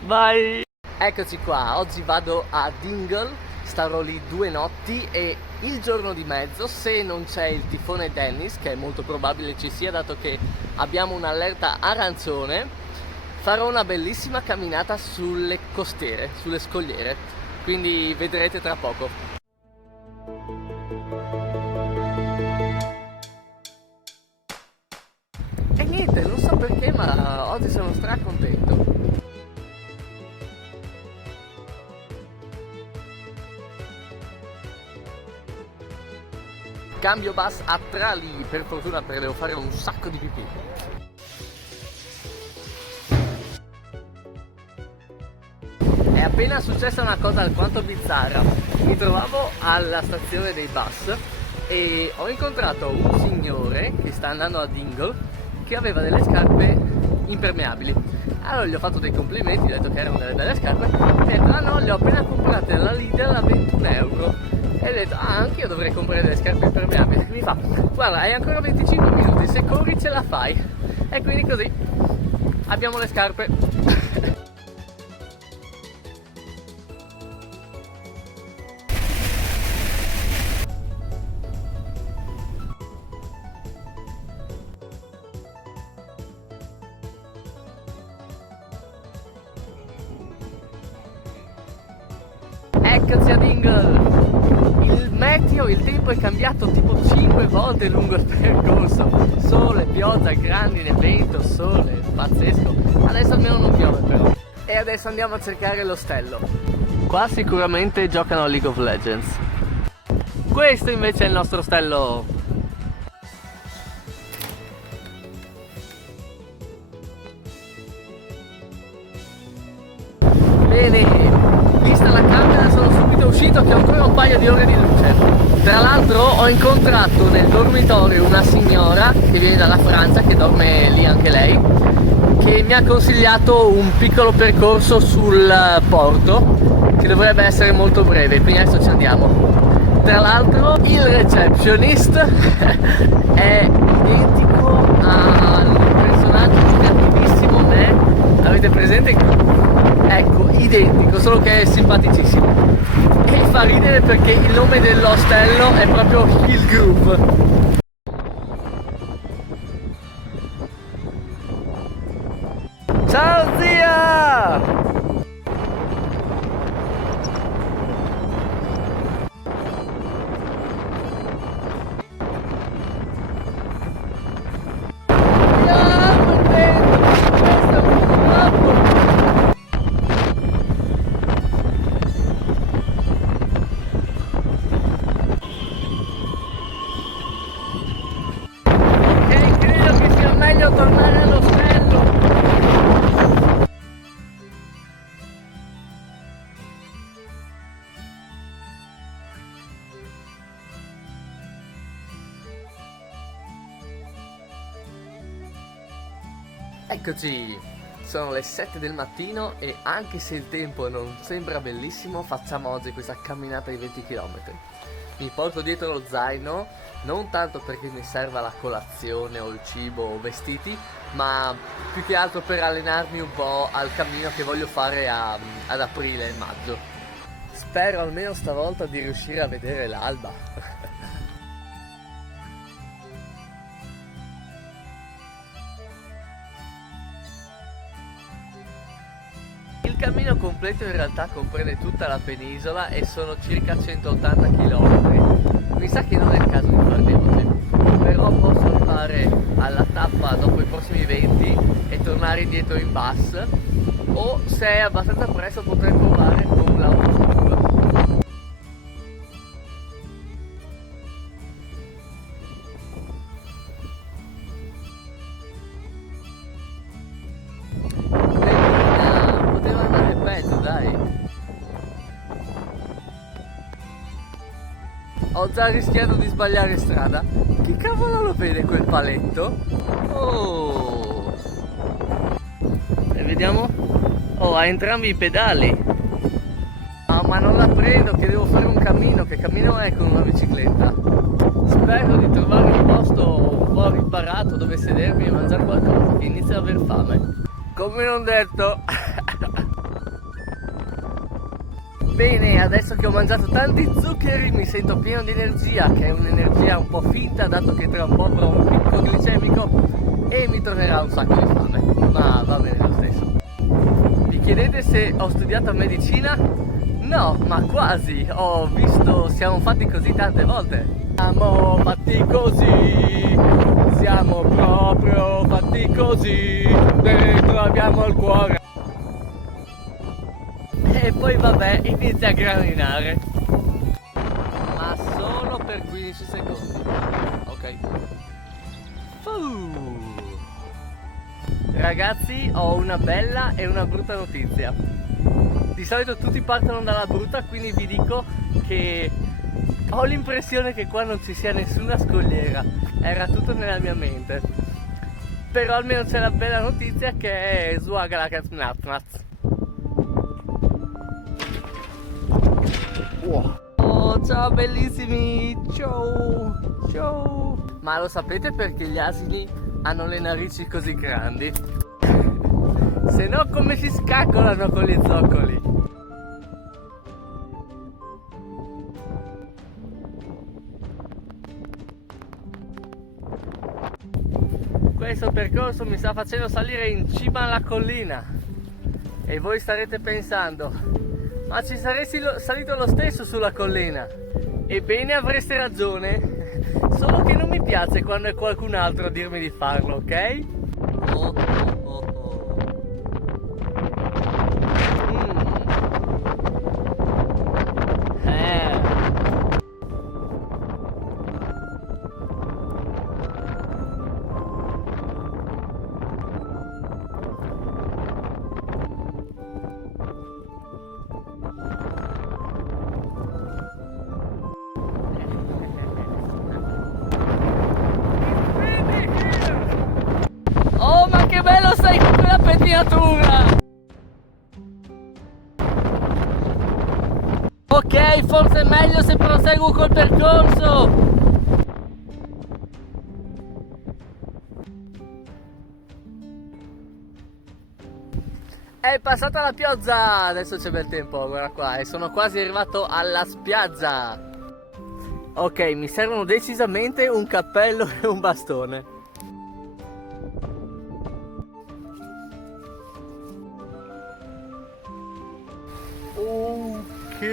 Bye! Eccoci qua, oggi vado a Dingle, starò lì 2 notti e il giorno di mezzo, se non c'è il tifone Dennis, che è molto probabile ci sia dato che abbiamo un'allerta arancione, farò una bellissima camminata sulle costiere, sulle scogliere, quindi vedrete tra poco. E niente, non so perché ma oggi sono stracontento. Cambio bus a Trali, per fortuna, perché devo fare un sacco di pipì. È appena successa una cosa alquanto bizzarra. Mi trovavo alla stazione dei bus e ho incontrato un signore che sta andando a Dingle che aveva delle scarpe impermeabili. Allora gli ho fatto dei complimenti, gli ho detto che erano delle belle scarpe e ho detto ah no, le ho appena comprate alla Lidl a 21 euro. E ho detto, ah, anche io dovrei comprare delle scarpe impermeabili. Mi fa, guarda, hai ancora 25 minuti, se corri ce la fai. E quindi così abbiamo le scarpe. Eccoci a Dingle. Il meteo, il tempo è cambiato tipo 5 volte lungo il percorso. Sole, pioggia, grandine, vento, sole, pazzesco. Adesso almeno non piove però. E adesso andiamo a cercare l'ostello. Qua sicuramente giocano a League of Legends. Questo invece è il nostro ostello. Bene, vista la camera sono subito uscito che ho ancora un paio di ore di luce. Tra l'altro ho incontrato nel dormitorio una signora che viene dalla Francia, che dorme lì anche lei, che mi ha consigliato un piccolo percorso sul porto che dovrebbe essere molto breve, quindi adesso ci andiamo. Tra l'altro il receptionist è identico al personaggio cattivissimo me, avete presente? Ecco, identico, solo che è simpaticissimo. E fa ridere perché il nome dell'ostello è proprio il Groove. Ciao zia! Tornare all'ostello. Eccoci, sono le 7 del mattino e anche se il tempo non sembra bellissimo facciamo oggi questa camminata di 20 km. Mi porto dietro lo zaino non tanto perché mi serva la colazione o il cibo o vestiti, ma più che altro per allenarmi un po' al cammino che voglio fare ad aprile e maggio. Spero almeno stavolta di riuscire a vedere l'alba. Il cammino completo in realtà comprende tutta la penisola e sono circa 180 km. Mi sa che non è il caso di farli oggi, però posso arrivare alla tappa dopo i prossimi 20 e tornare indietro in bus, o se è abbastanza presto potrei provare con l'autostop. Poteva andare peggio, dai. Ho già rischiato di sbagliare strada. Che cavolo lo vede quel paletto? Oh! E vediamo. Oh, ha entrambi i pedali. Ah, ma non la prendo, che devo fare un cammino. Che cammino è con una bicicletta? Spero di trovare un posto un po' riparato dove sedermi e mangiare qualcosa, che inizia ad aver fame. Come non detto. Bene, adesso che ho mangiato tanti zuccheri mi sento pieno di energia, che è un'energia un po' finta dato che tra un po' avrò un picco glicemico e mi tornerà un sacco di fame, ma va bene lo stesso. Vi chiedete se ho studiato medicina? No, ma quasi, ho visto Siamo fatti così tante volte. Siamo fatti così, siamo proprio fatti così, dentro abbiamo il cuore. E poi vabbè, inizia a graminare. Ma solo per 15 secondi. Ok. Ragazzi, ho una bella e una brutta notizia. Di solito tutti partono dalla brutta, quindi vi dico che ho l'impressione che qua non ci sia nessuna scogliera. Era tutto nella mia mente. Però almeno c'è la bella notizia che è Zwagalakatnatnats. Oh, ciao bellissimi, ciao, ciao. Ma lo sapete perché gli asini hanno le narici così grandi? Se no come si scaccolano con gli zoccoli? Questo percorso mi sta facendo salire in cima alla collina e voi starete pensando: ma ci saresti salito lo stesso sulla collina? Ebbene, avreste ragione, solo che non mi piace quando è qualcun altro a dirmi di farlo, ok? Oh, oh, oh, oh. Oh, ma che bello stai con quella pettinatura! Ok, forse è meglio se proseguo col percorso! È passata la pioggia, adesso c'è bel tempo, guarda qua, e sono quasi arrivato alla spiaggia. Ok, mi servono decisamente un cappello e un bastone. Ok.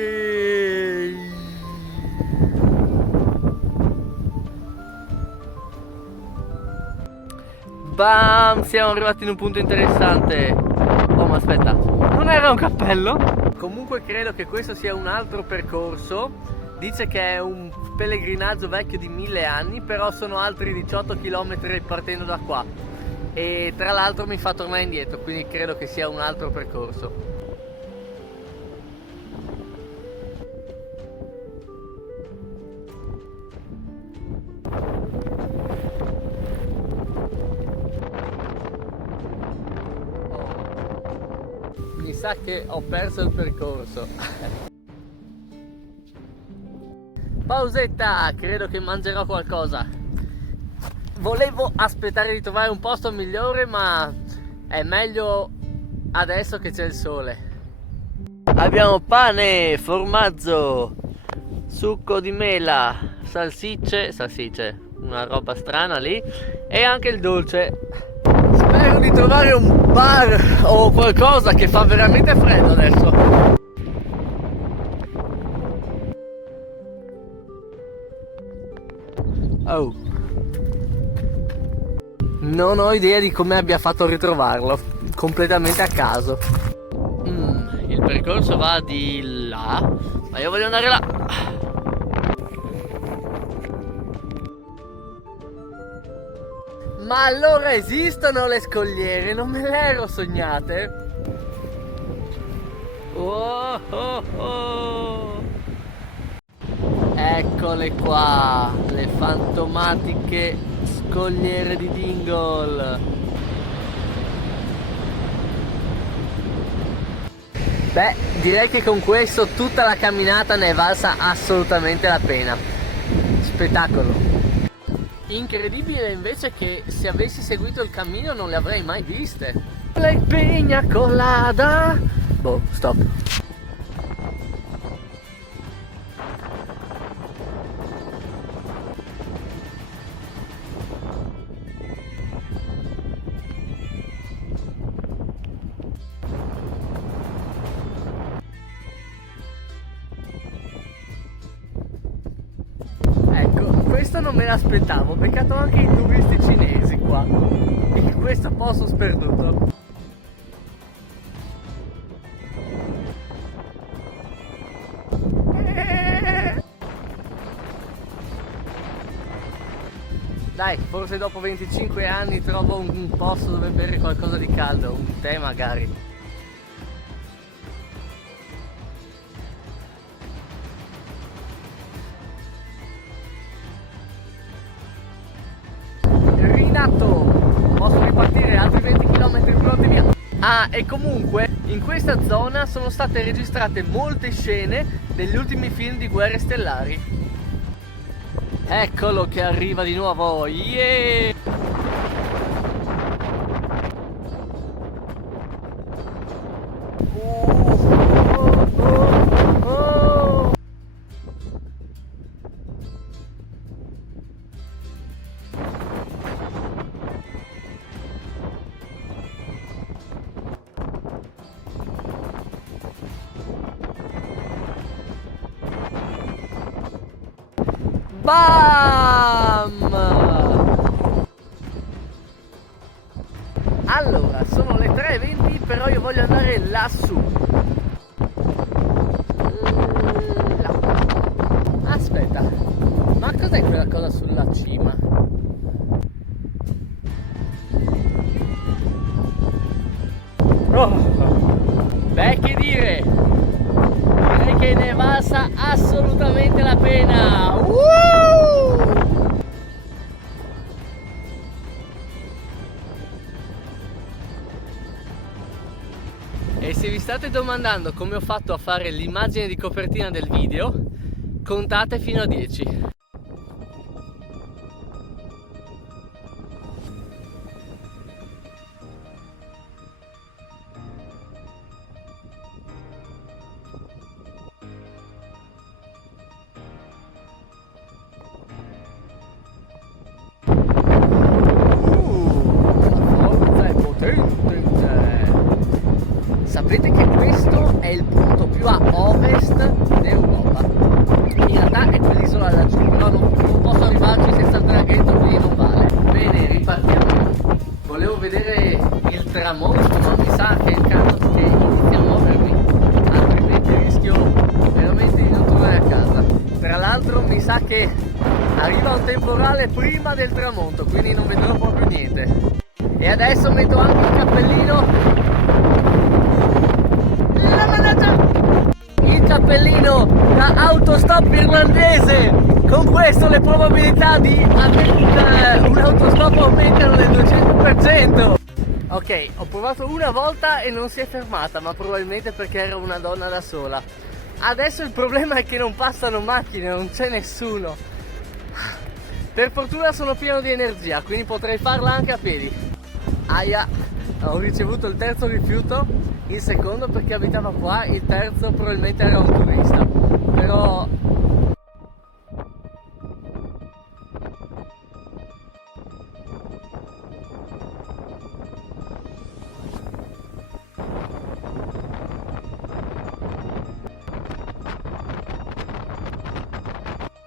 Bam, siamo arrivati in un punto interessante. Oh, ma aspetta, non era un cappello? Comunque credo che questo sia un altro percorso. Dice che è un pellegrinaggio vecchio di 1000 anni, però sono altri 18 km partendo da qua. E tra l'altro mi fa tornare indietro, quindi credo che sia un altro percorso. Mi sa che ho perso il percorso. Pausetta, credo che mangerò qualcosa. Volevo aspettare di trovare un posto migliore, ma è meglio adesso che c'è il sole. Abbiamo pane, formaggio, succo di mela, salsicce, una roba strana lì, e anche il dolce. Spero di trovare un bar o qualcosa, che fa veramente freddo adesso. Oh, non ho idea di come abbia fatto a ritrovarlo, completamente a caso. Il percorso va di là, ma io voglio andare là. Ma allora esistono le scogliere, non me le ero sognate? Oh, oh, oh. Eccole qua, le fantomatiche scogliere di Dingle. Beh, direi che con questo tutta la camminata ne è valsa assolutamente la pena. Spettacolo. Incredibile invece che se avessi seguito il cammino non le avrei mai viste. La pigna colada. Boh, stop. questo non me l'aspettavo, ho beccato anche i turisti cinesi qua. E questo posto sperduto. Dai, forse dopo 25 anni trovo un posto dove bere qualcosa di caldo, un tè magari. Rinato! Posso ripartire altri 20 km pronti via. Ah, e comunque in questa zona sono state registrate molte scene degli ultimi film di Guerre Stellari. Eccolo che arriva di nuovo, yeah! Oh. Bam! Allora, sono le 3:20, però io voglio andare lassù. Là. Aspetta, ma cos'è quella cosa sulla cima? Oh. Beh, che dire? Direi che ne è valsa assolutamente la pena. E se vi state domandando come ho fatto a fare l'immagine di copertina del video, contate fino a 10. Sapete che questo è il punto più a ovest d'Europa. In realtà è quell'isola laggiù, però non posso arrivarci senza il traghetto, quindi non vale. Bene, ripartiamo. Volevo vedere il tramonto, ma mi sa che è il caso che inizia a muovermi, altrimenti rischio veramente di non tornare a casa. Tra l'altro mi sa che arriva un temporale prima del tramonto, quindi non vedrò proprio niente. E adesso metto anche il cappellino. Il cappellino da autostop irlandese. Con questo le probabilità di avere un autostop aumentano del 200%. Ok, ho provato una volta e non si è fermata, ma probabilmente perché era una donna da sola. Adesso il problema è che non passano macchine, non c'è nessuno. Per fortuna sono pieno di energia, quindi potrei farla anche a piedi. Aia, ho ricevuto il terzo rifiuto, il secondo perché abitava qua, il terzo probabilmente era un turista, però...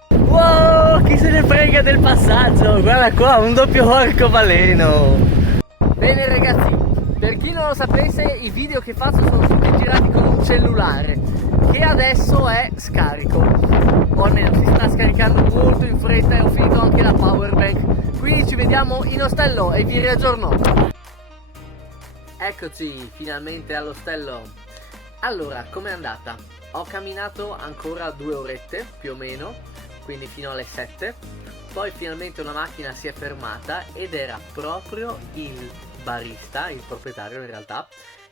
Wow, chi se ne frega del passaggio, guarda qua, un doppio arcobaleno. Bene ragazzi, per chi non lo sapesse, i video che faccio sono tutti girati con un cellulare che adesso è scarico, o almeno si sta scaricando molto in fretta e ho finito anche la power bank, quindi ci vediamo in ostello e vi riaggiorno. Eccoci finalmente all'ostello. Allora, com'è andata? Ho camminato ancora 2 orette più o meno, quindi fino alle 7, poi finalmente una macchina si è fermata ed era proprio il barista, il proprietario in realtà,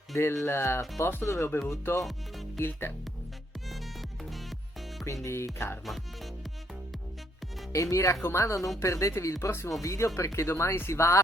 del posto dove ho bevuto il tè, quindi karma. E mi raccomando, non perdetevi il prossimo video perché domani si va a...